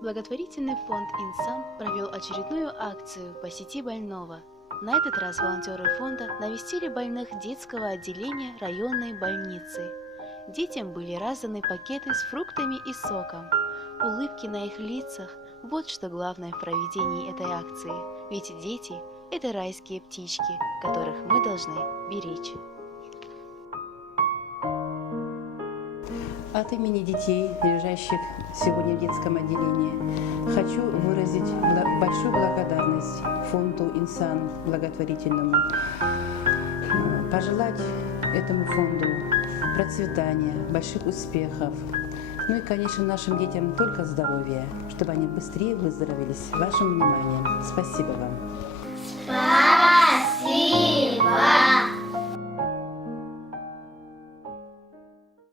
Благотворительный фонд «Инсан» провел очередную акцию «Посети больного». На этот раз волонтеры фонда навестили больных детского отделения районной больницы. Детям были разданы пакеты с фруктами и соком. Улыбки на их лицах – вот что главное в проведении этой акции. Ведь дети – это райские птички, которых мы должны беречь. От имени детей, лежащих сегодня в детском отделении, хочу выразить большую благодарность фонду «Инсан» благотворительному, пожелать этому фонду процветания, больших успехов, ну и, конечно, нашим детям только здоровья, чтобы они быстрее выздоровелись. Вашим вниманием. Спасибо вам.